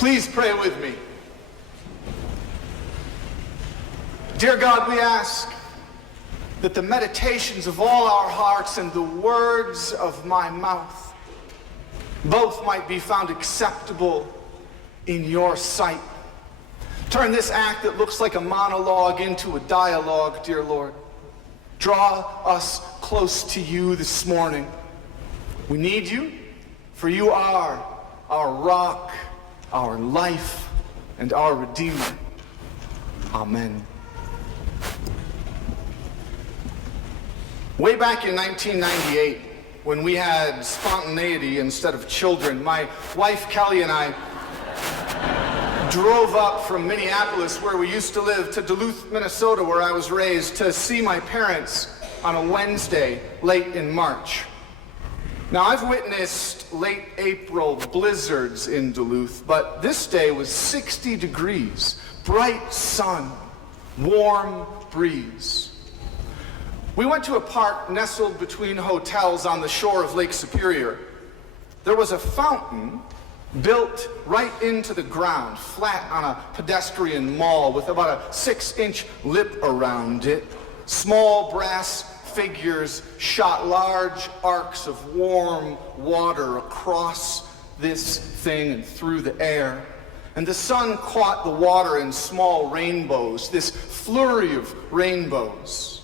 Please pray with me. Dear God, we ask that the meditations of all our hearts and the words of my mouth both might be found acceptable in your sight. Turn this act that looks like a monologue into a dialogue, dear Lord. Draw us close to you this morning. We need you, for you are our rock, our life, and our Redeemer. Amen. Way back in 1998, when we had spontaneity instead of children, my wife Kelly and I drove up from Minneapolis, where we used to live, to Duluth, Minnesota, where I was raised, to see my parents on a Wednesday late in March. Now, I've witnessed late April blizzards in Duluth, but this day was 60 degrees, bright sun, warm breeze. We went to a park nestled between hotels on the shore of Lake Superior. There was a fountain built right into the ground, flat on a pedestrian mall with about a 6-inch lip around it. Small brass figures shot large arcs of warm water across this thing and through the air. And the sun caught the water in small rainbows, this flurry of rainbows.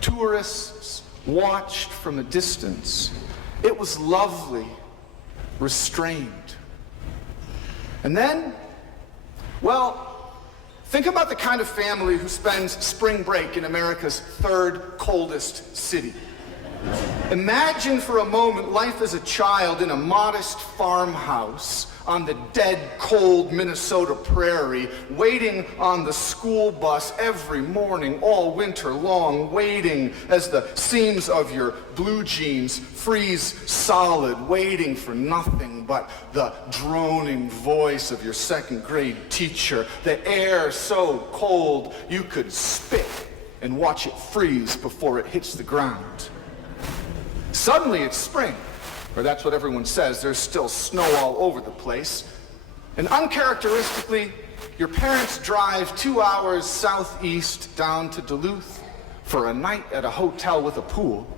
Tourists watched from a distance. It was lovely, restrained. And then, well, think about the kind of family who spends spring break in America's third coldest city. Imagine for a moment life as a child in a modest farmhouse on the dead, cold Minnesota prairie, waiting on the school bus every morning, all winter long, waiting as the seams of your blue jeans freeze solid, waiting for nothing but the droning voice of your second grade teacher, the air so cold you could spit and watch it freeze before it hits the ground. Suddenly it's spring. Or that's what everyone says. There's still snow all over the place. And uncharacteristically, your parents drive 2 hours southeast down to Duluth for a night at a hotel with a pool.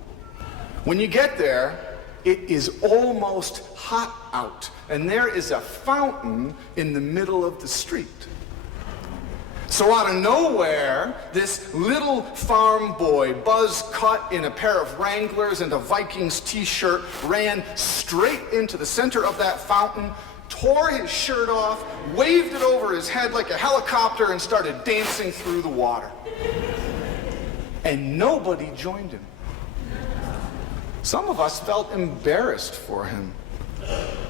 When you get there, it is almost hot out, and there is a fountain in the middle of the street. So out of nowhere, this little farm boy, buzz cut in a pair of Wranglers and a Vikings t-shirt, ran straight into the center of that fountain, tore his shirt off, waved it over his head like a helicopter, and started dancing through the water. And nobody joined him. Some of us felt embarrassed for him.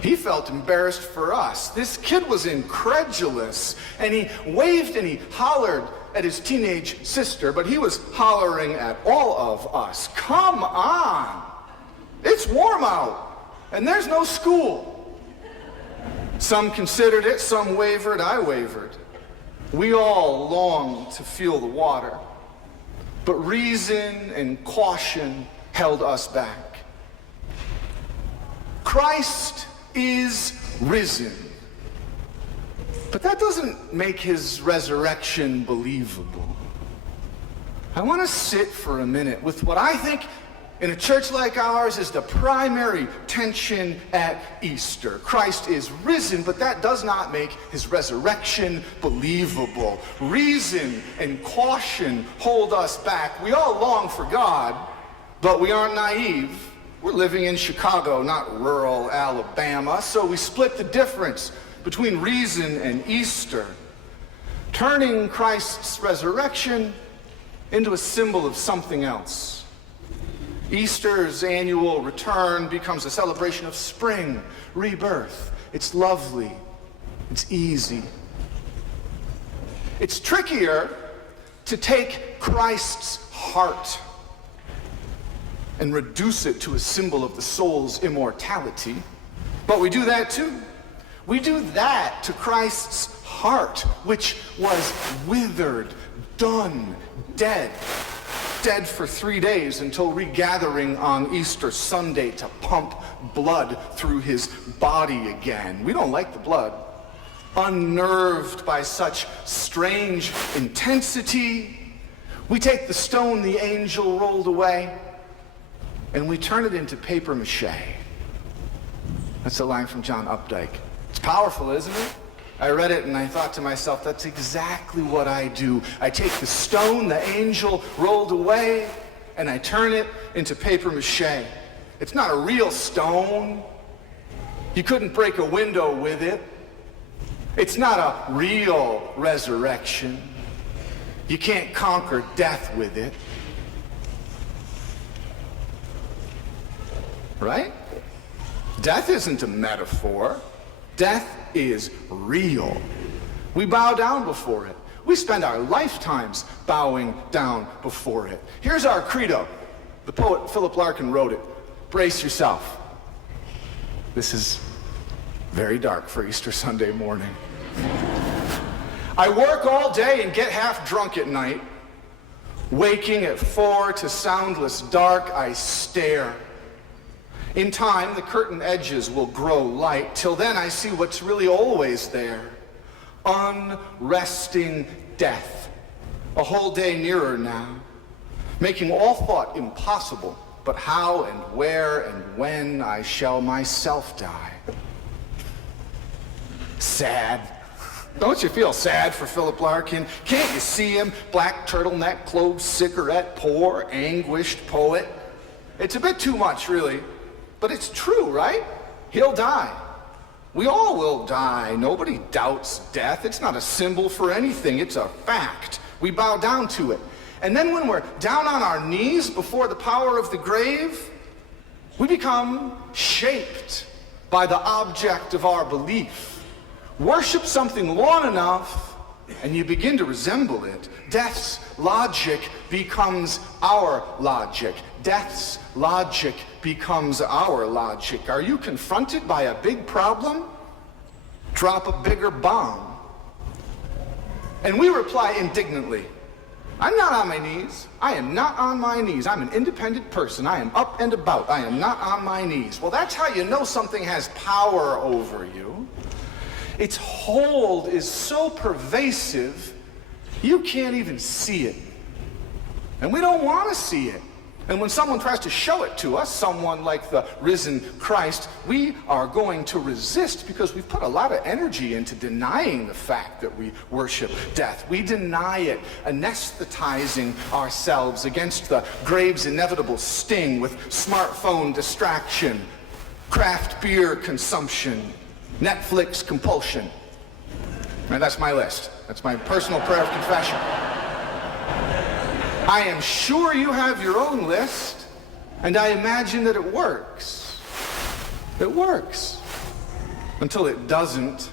He felt embarrassed for us. This kid was incredulous, and he waved and he hollered at his teenage sister, but he was hollering at all of us. Come on! It's warm out, and there's no school. Some considered it, some wavered, I wavered. We all longed to feel the water, but reason and caution held us back. Christ is risen. But that doesn't make his resurrection believable. I want to sit for a minute with what I think in a church like ours is the primary tension at Easter. Christ is risen, but that does not make his resurrection believable. Reason and caution hold us back. We all long for God, but we aren't naive. We're living in Chicago, not rural Alabama, so we split the difference between reason and Easter, turning Christ's resurrection into a symbol of something else. Easter's annual return becomes a celebration of spring, rebirth. It's lovely. It's easy. It's trickier to take Christ's heart and reduce it to a symbol of the soul's immortality. But we do that too. We do that to Christ's heart, which was withered, done, dead for 3 days until regathering on Easter Sunday to pump blood through his body again. We don't like the blood, unnerved by such strange intensity, we take the stone the angel rolled away and we turn it into paper mache. That's a line from John Updike. It's powerful, isn't it? I read it and I thought to myself, that's exactly what I do. I take the stone the angel rolled away and I turn it into paper mache. It's not a real stone. You couldn't break a window with it. It's not a real resurrection. You can't conquer death with it. Right? Death isn't a metaphor. Death is real. We bow down before it. We spend our lifetimes bowing down before it. Here's our credo. The poet Philip Larkin wrote it. Brace yourself. This is very dark for Easter Sunday morning. I work all day and get half drunk at night. Waking at 4 to soundless dark, I stare. In time, the curtain edges will grow light. Till then, I see what's really always there. Unresting death. A whole day nearer now. Making all thought impossible. But how and where and when I shall myself die. Sad. Don't you feel sad for Philip Larkin? Can't you see him? Black turtleneck, clove cigarette, poor, anguished poet. It's a bit too much, really. But it's true, right? He'll die. We all will die. Nobody doubts death. It's not a symbol for anything. It's a fact. We bow down to it. And then when we're down on our knees before the power of the grave, we become shaped by the object of our belief. Worship something long enough, and you begin to resemble it. Death's logic becomes our logic. Death's logic becomes our logic. Are you confronted by a big problem? Drop a bigger bomb. And we reply indignantly, I'm not on my knees. I am not on my knees. I'm an independent person. I am up and about. I am not on my knees. Well, that's how you know something has power over you. Its hold is so pervasive, you can't even see it. And we don't want to see it. And when someone tries to show it to us, someone like the risen Christ, we are going to resist because we've put a lot of energy into denying the fact that we worship death. We deny it, anesthetizing ourselves against the grave's inevitable sting with smartphone distraction, craft beer consumption, Netflix compulsion. And that's my list. That's my personal prayer of confession. I am sure you have your own list, and I imagine that it works. It works. Until it doesn't.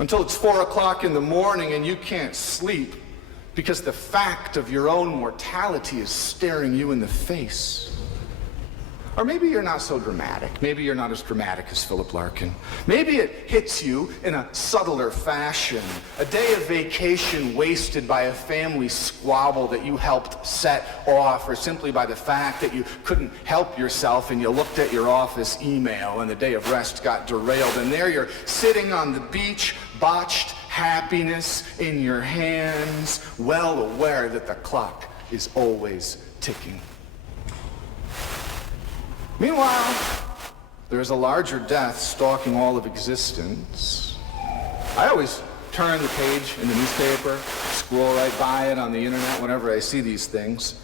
Until it's 4 o'clock in the morning and you can't sleep because the fact of your own mortality is staring you in the face. Or maybe you're not so dramatic. Maybe you're not as dramatic as Philip Larkin. Maybe it hits you in a subtler fashion. A day of vacation wasted by a family squabble that you helped set off, or simply by the fact that you couldn't help yourself and you looked at your office email and the day of rest got derailed. And there you're sitting on the beach, botched happiness in your hands, well aware that the clock is always ticking. Meanwhile, there's a larger death stalking all of existence. I always turn the page in the newspaper, scroll right by it on the internet whenever I see these things.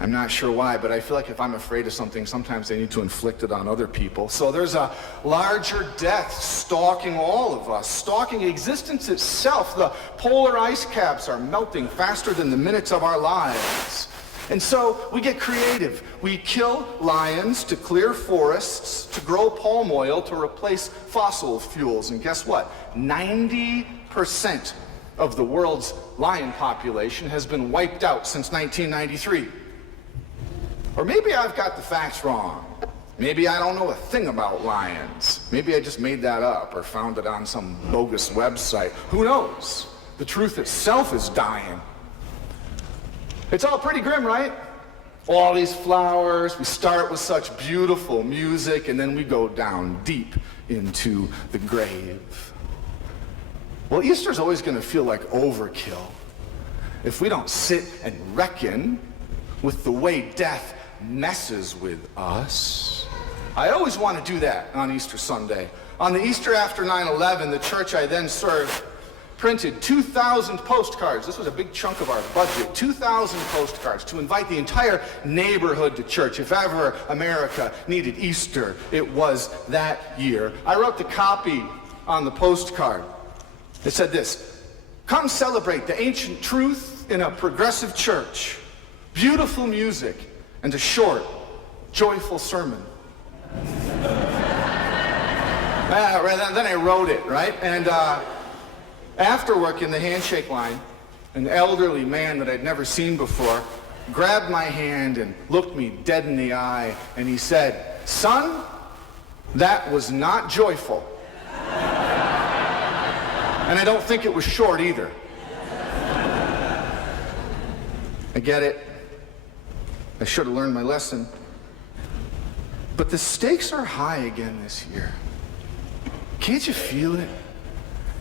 I'm not sure why, but I feel like if I'm afraid of something, sometimes I need to inflict it on other people. So there's a larger death stalking all of us, stalking existence itself. The polar ice caps are melting faster than the minutes of our lives. And so we get creative. We kill lions to clear forests, to grow palm oil, to replace fossil fuels. And guess what? 90% of the world's lion population has been wiped out since 1993. Or maybe I've got the facts wrong. Maybe I don't know a thing about lions. Maybe I just made that up or found it on some bogus website. Who knows? The truth itself is dying. It's all pretty grim, right? All these flowers, we start with such beautiful music, and then we go down deep into the grave. Well, Easter's always going to feel like overkill if we don't sit and reckon with the way death messes with us. I always want to do that on Easter Sunday. On the Easter after 9/11, the church I then served printed 2,000 postcards. This was a big chunk of our budget. 2,000 postcards to invite the entire neighborhood to church. If ever America needed Easter, it was that year. I wrote the copy on the postcard. It said this: "Come celebrate the ancient truth in a progressive church. Beautiful music and a short, joyful sermon." Then I wrote it, right? And after work in the handshake line, an elderly man that I'd never seen before grabbed my hand and looked me dead in the eye, and he said, "Son, that was not joyful." And I don't think it was short either. I get it. I should have learned my lesson. But the stakes are high again this year. Can't you feel it?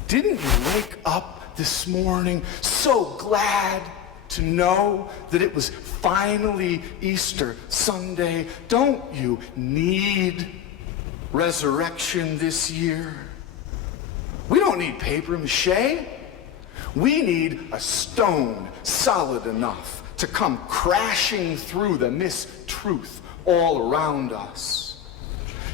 Didn't you wake up this morning so glad to know that it was finally Easter Sunday? Don't you need resurrection this year? We don't need paper mache. We need a stone solid enough to come crashing through the mistruth all around us.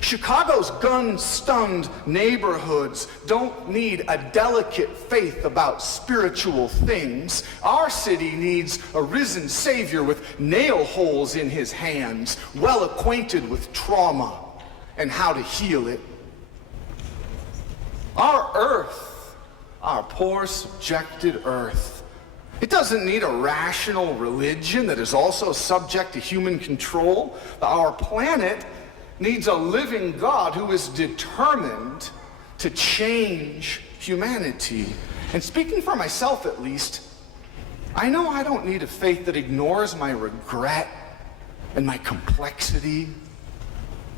Chicago's gun-stunned neighborhoods don't need a delicate faith about spiritual things. Our city needs a risen Savior with nail holes in his hands, well acquainted with trauma and how to heal it. Our earth, our poor, subjected earth, it doesn't need a rational religion that is also subject to human control. Our planet needs a living God who is determined to change humanity. And speaking for myself at least, I know I don't need a faith that ignores my regret and my complexity.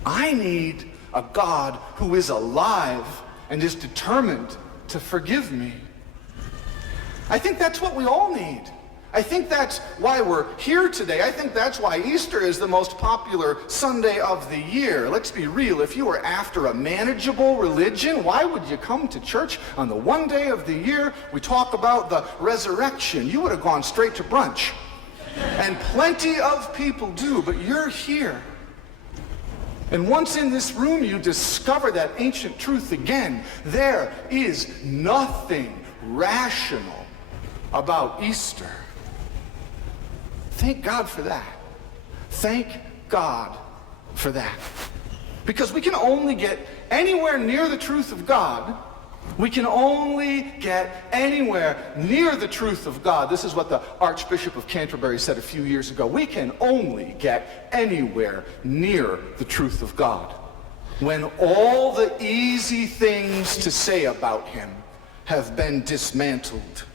I need a God who is alive and is determined to forgive me. I think that's what we all need. I think that's why we're here today. I think that's why Easter is the most popular Sunday of the year. Let's be real. If you were after a manageable religion, why would you come to church on the one day of the year we talk about the resurrection? You would have gone straight to brunch. And plenty of people do, but you're here. And once in this room, you discover that ancient truth again. There is nothing rational about Easter. Thank God for that. Thank God for that. Because we can only get anywhere near the truth of God. We can only get anywhere near the truth of God. This is what the Archbishop of Canterbury said a few years ago. We can only get anywhere near the truth of God when all the easy things to say about him have been dismantled.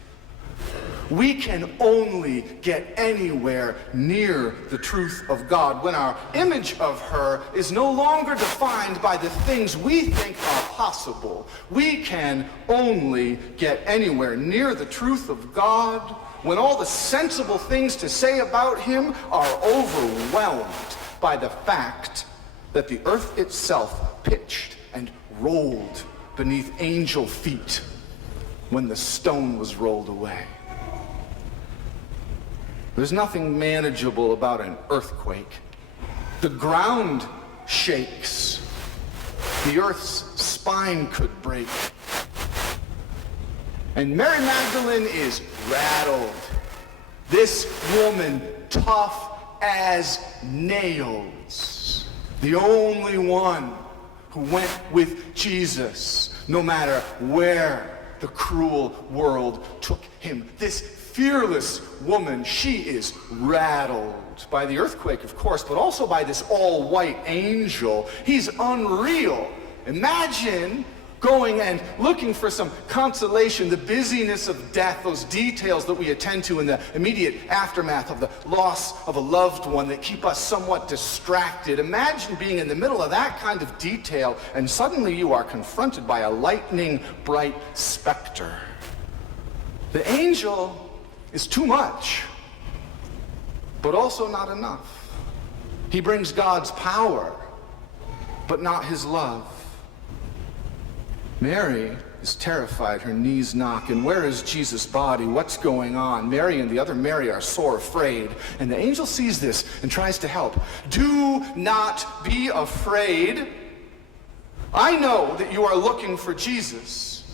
We can only get anywhere near the truth of God when our image of her is no longer defined by the things we think are possible. We can only get anywhere near the truth of God when all the sensible things to say about him are overwhelmed by the fact that the earth itself pitched and rolled beneath angel feet when the stone was rolled away. There's nothing manageable about an earthquake. The ground shakes. The earth's spine could break. And Mary Magdalene is rattled. This woman, tough as nails. The only one who went with Jesus, no matter where the cruel world took him. This fearless woman, she is rattled by the earthquake, of course, but also by this all-white angel. He's unreal. Imagine going and looking for some consolation, the busyness of death, those details that we attend to in the immediate aftermath of the loss of a loved one that keep us somewhat distracted. Imagine being in the middle of that kind of detail, and suddenly you are confronted by a lightning bright specter. The angel is too much, but also not enough. He brings God's power, but not his love. Mary is terrified, her knees knock, and where is Jesus' body? What's going on? Mary and the other Mary are sore afraid, and the angel sees this and tries to help. Do not be afraid. I know that you are looking for Jesus.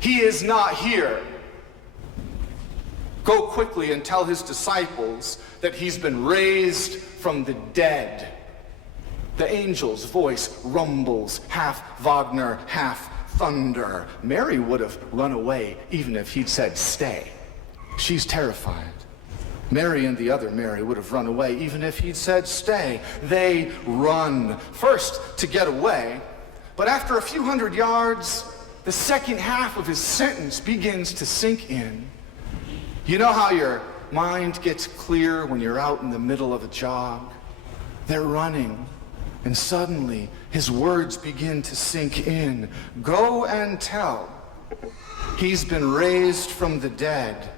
He is not here. Go quickly and tell his disciples that he's been raised from the dead. The angel's voice rumbles, half Wagner, half thunder. Mary would have run away even if he'd said stay. She's terrified. Mary and the other Mary would have run away even if he'd said stay. They run, first to get away, but after a few hundred yards, the second half of his sentence begins to sink in. You know how your mind gets clear when you're out in the middle of a jog? They're running. And suddenly, his words begin to sink in. Go and tell. He's been raised from the dead.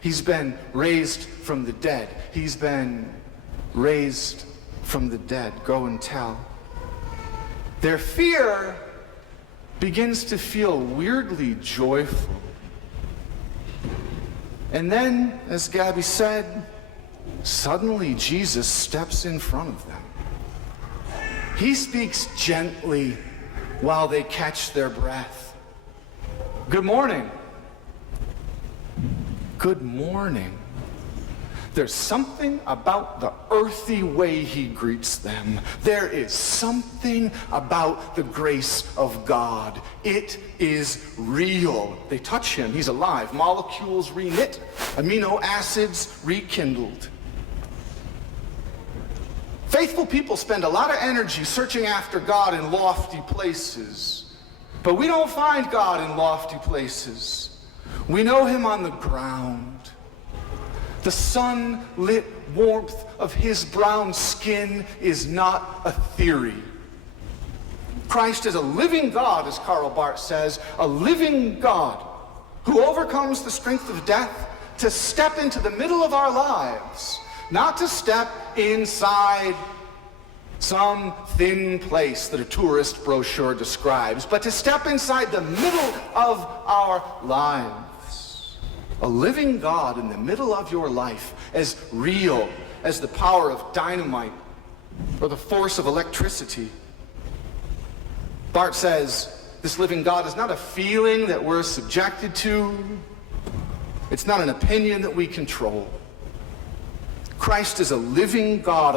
He's been raised from the dead. He's been raised from the dead. Go and tell. Their fear begins to feel weirdly joyful. And then, as Gabby said, suddenly Jesus steps in front of them. He speaks gently while they catch their breath. Good morning. Good morning. There's something about the earthy way he greets them. There is something about the grace of God. It is real. They touch him. He's alive. Molecules reknit. Amino acids rekindled. Faithful people spend a lot of energy searching after God in lofty places. But we don't find God in lofty places. We know him on the ground. The sunlit warmth of his brown skin is not a theory. Christ is a living God, as Karl Barth says, a living God who overcomes the strength of death to step into the middle of our lives, not to step inside some thin place that a tourist brochure describes, but to step inside the middle of our lives. A living God in the middle of your life, as real as the power of dynamite or the force of electricity. Barth says, this living God is not a feeling that we're subjected to. It's not an opinion that we control. Christ is a living God,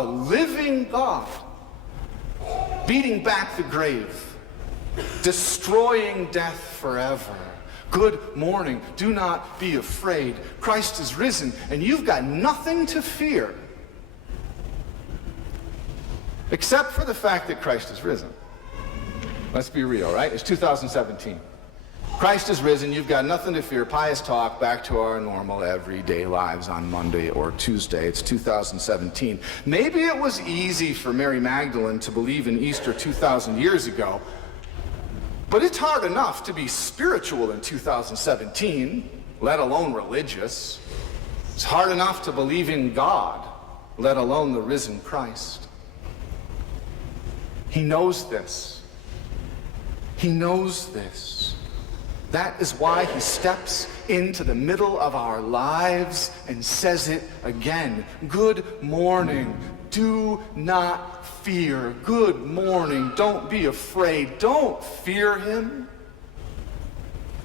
beating back the grave, destroying death forever. Good morning. Do not be afraid. Christ is risen, and you've got nothing to fear. Except for the fact that Christ is risen. Let's be real, right? It's 2017. Christ is risen. You've got nothing to fear. Pious talk, back to our normal everyday lives on Monday or Tuesday. It's 2017. Maybe it was easy for Mary Magdalene to believe in Easter 2,000 years ago, but it's hard enough to be spiritual in 2017, let alone religious. It's hard enough to believe in God, let alone the risen Christ. He knows this. He knows this. That is why he steps into the middle of our lives and says it again. Good morning. Do not fear. Good morning. Don't be afraid. Don't fear him.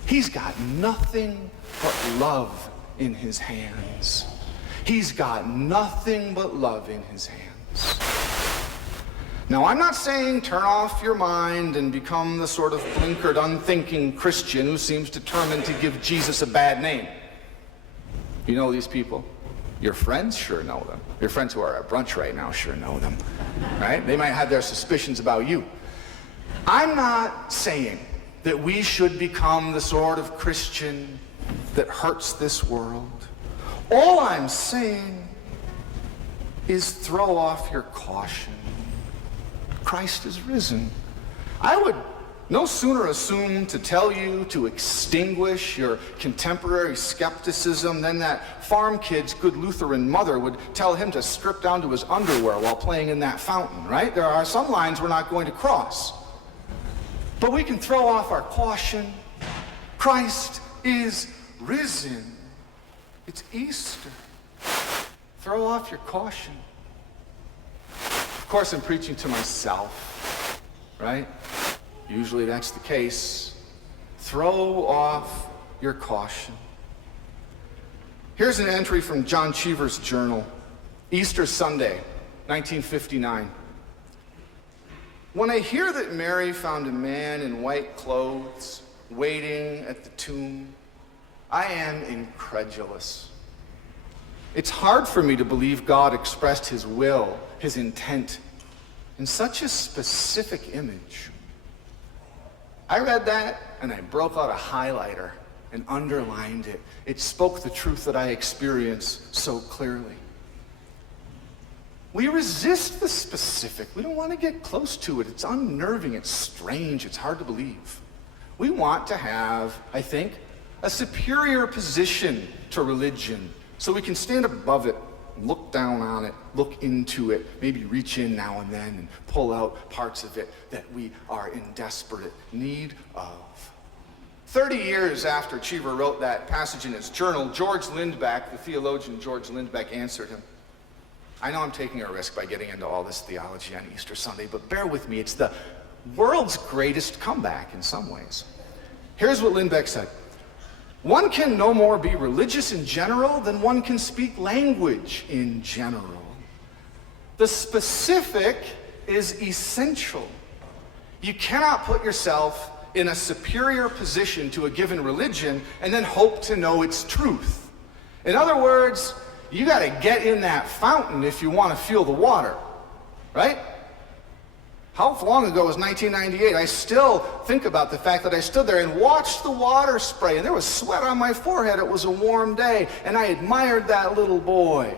He's got nothing but love in his hands. He's got nothing but love in his hands. Now, I'm not saying turn off your mind and become the sort of blinkered, unthinking Christian who seems determined to give Jesus a bad name. You know these people? Your friends sure know them. Your friends who are at brunch right now sure know them, right? They might have their suspicions about you. I'm not saying that we should become the sort of Christian that hurts this world. All I'm saying is throw off your caution. Christ is risen. I would no sooner assume to tell you to extinguish your contemporary skepticism than that farm kid's good Lutheran mother would tell him to strip down to his underwear while playing in that fountain, right? There are some lines we're not going to cross. But we can throw off our caution. Christ is risen. It's Easter. Throw off your caution. Of course, I'm preaching to myself, right? Usually that's the case. Throw off your caution. Here's an entry from John Cheever's journal, Easter Sunday, 1959. When I hear that Mary found a man in white clothes waiting at the tomb, I am incredulous. It's hard for me to believe God expressed his will, his intent, in such a specific image. I read that and I broke out a highlighter and underlined it. It spoke the truth that I experienced so clearly. We resist the specific. We don't want to get close to it. It's unnerving, it's strange, it's hard to believe. We want to have, I think, a superior position to religion so we can stand above it, look down on it, look into it, maybe reach in now and then and pull out parts of it that we are in desperate need of. 30 years after Cheever wrote that passage in his journal, George Lindbeck, the theologian George Lindbeck, answered him. I know I'm taking a risk by getting into all this theology on Easter Sunday, but bear with me, it's the world's greatest comeback in some ways. Here's what Lindbeck said. One can no more be religious in general than one can speak language in general. The specific is essential. You cannot put yourself in a superior position to a given religion and then hope to know its truth. In other words, you got to get in that fountain if you want to feel the water, right? How long ago was 1998? I still think about the fact that I stood there and watched the water spray, and there was sweat on my forehead. It was a warm day, and I admired that little boy.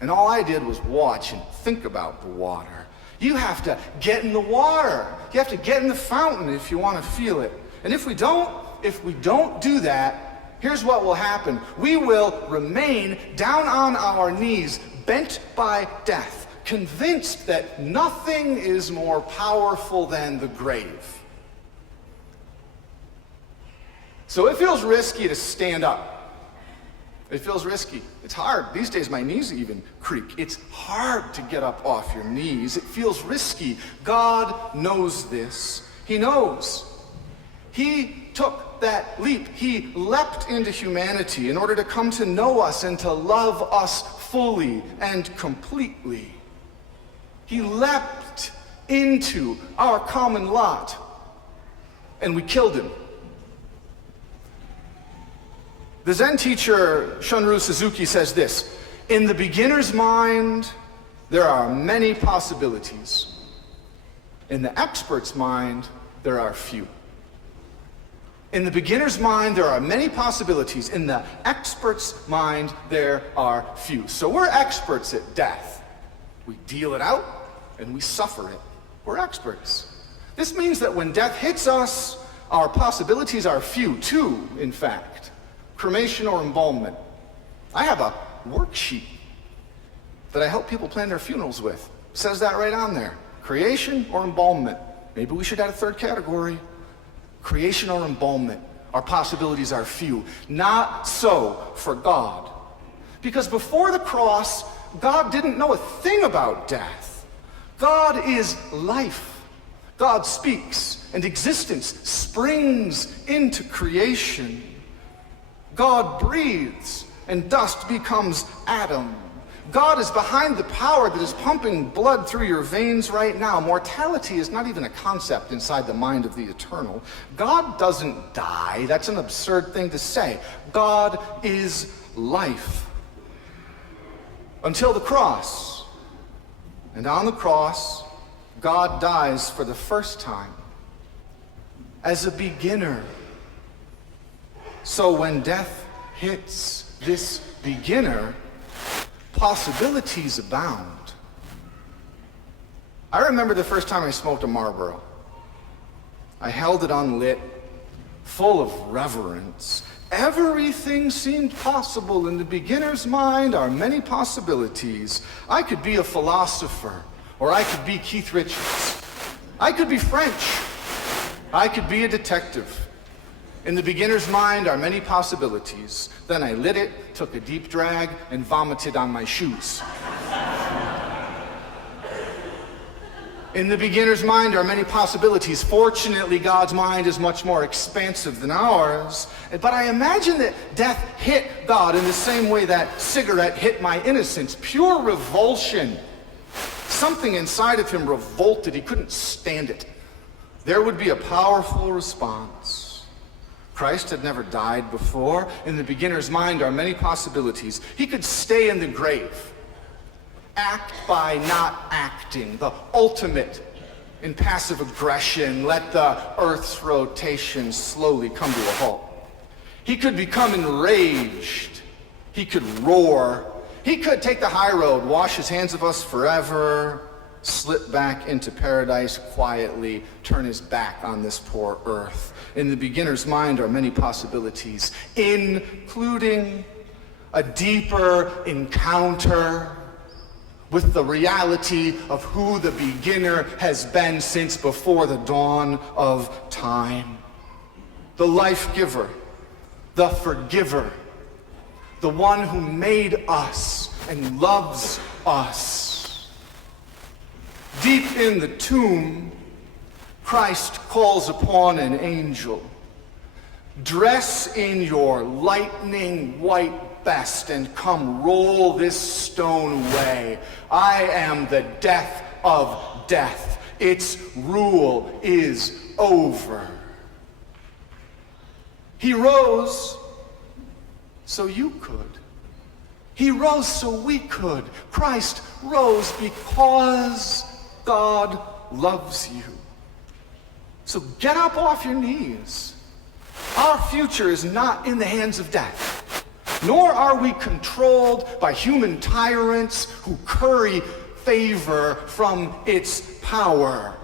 And all I did was watch and think about the water. You have to get in the water. You have to get in the fountain if you want to feel it. And if we don't do that, here's what will happen. We will remain down on our knees, bent by death, convinced that nothing is more powerful than the grave. So it feels risky to stand up. It feels risky. It's hard. These days my knees even creak. It's hard to get up off your knees. It feels risky. God knows this. He knows. He took that leap. He leapt into humanity in order to come to know us and to love us fully and completely. He leapt into our common lot, and we killed him. The Zen teacher Shunryu Suzuki says this, in the beginner's mind, there are many possibilities. In the expert's mind, there are few. In the beginner's mind, there are many possibilities. In the expert's mind, there are few. So we're experts at death. We deal it out, and we suffer it. We're experts. This means that when death hits us, our possibilities are few, two, in fact. Cremation or embalmment. I have a worksheet that I help people plan their funerals with. It says that right on there. Creation or embalmment. Maybe we should add a third category. Creation or embalmment. Our possibilities are few. Not so for God. Because before the cross, God didn't know a thing about death. God is life. God speaks, and existence springs into creation. God breathes, and dust becomes Adam. God is behind the power that is pumping blood through your veins right now. Mortality is not even a concept inside the mind of the eternal. God doesn't die. That's an absurd thing to say. God is life. Until the cross. And on the cross, God dies for the first time. as a beginner. So when death hits this beginner, possibilities abound. I remember the first time I smoked a Marlboro. I held it unlit, full of reverence. Everything seemed possible. In the beginner's mind are many possibilities. I could be a philosopher, or I could be Keith Richards. I could be French. I could be a detective. In the beginner's mind are many possibilities. Then I lit it, took a deep drag, and vomited on my shoes. In the beginner's mind are many possibilities. Fortunately, God's mind is much more expansive than ours. But I imagine that death hit God in the same way that cigarette hit my innocence. Pure revulsion. Something inside of him revolted. He couldn't stand it. There would be a powerful response. Christ had never died before. In the beginner's mind are many possibilities. He could stay in the grave. Act by not acting, the ultimate in passive aggression. Let the Earth's rotation slowly come to a halt. He could become enraged. He could roar. He could take the high road, wash his hands of us forever, slip back into paradise quietly, turn his back on this poor Earth. In the beginner's mind are many possibilities, including a deeper encounter with the reality of who the beginner has been since before the dawn of time. The life giver, the forgiver, the one who made us and loves us. Deep in the tomb, Christ calls upon an angel. Dress in your lightning white best and come roll this stone away. I am the death of death. Its rule is over. He rose so you could. He rose so we could. Christ rose because God loves you. So get up off your knees. Our future is not in the hands of death. Nor are we controlled by human tyrants who curry favor from its power.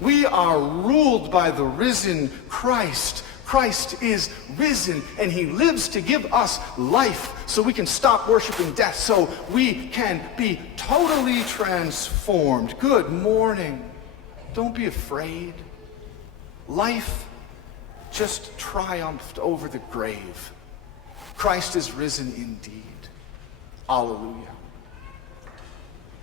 We are ruled by the risen Christ. Christ is risen, and he lives to give us life so we can stop worshiping death, so we can be totally transformed. Good morning. Don't be afraid. Life just triumphed over the grave. Christ is risen indeed. Hallelujah.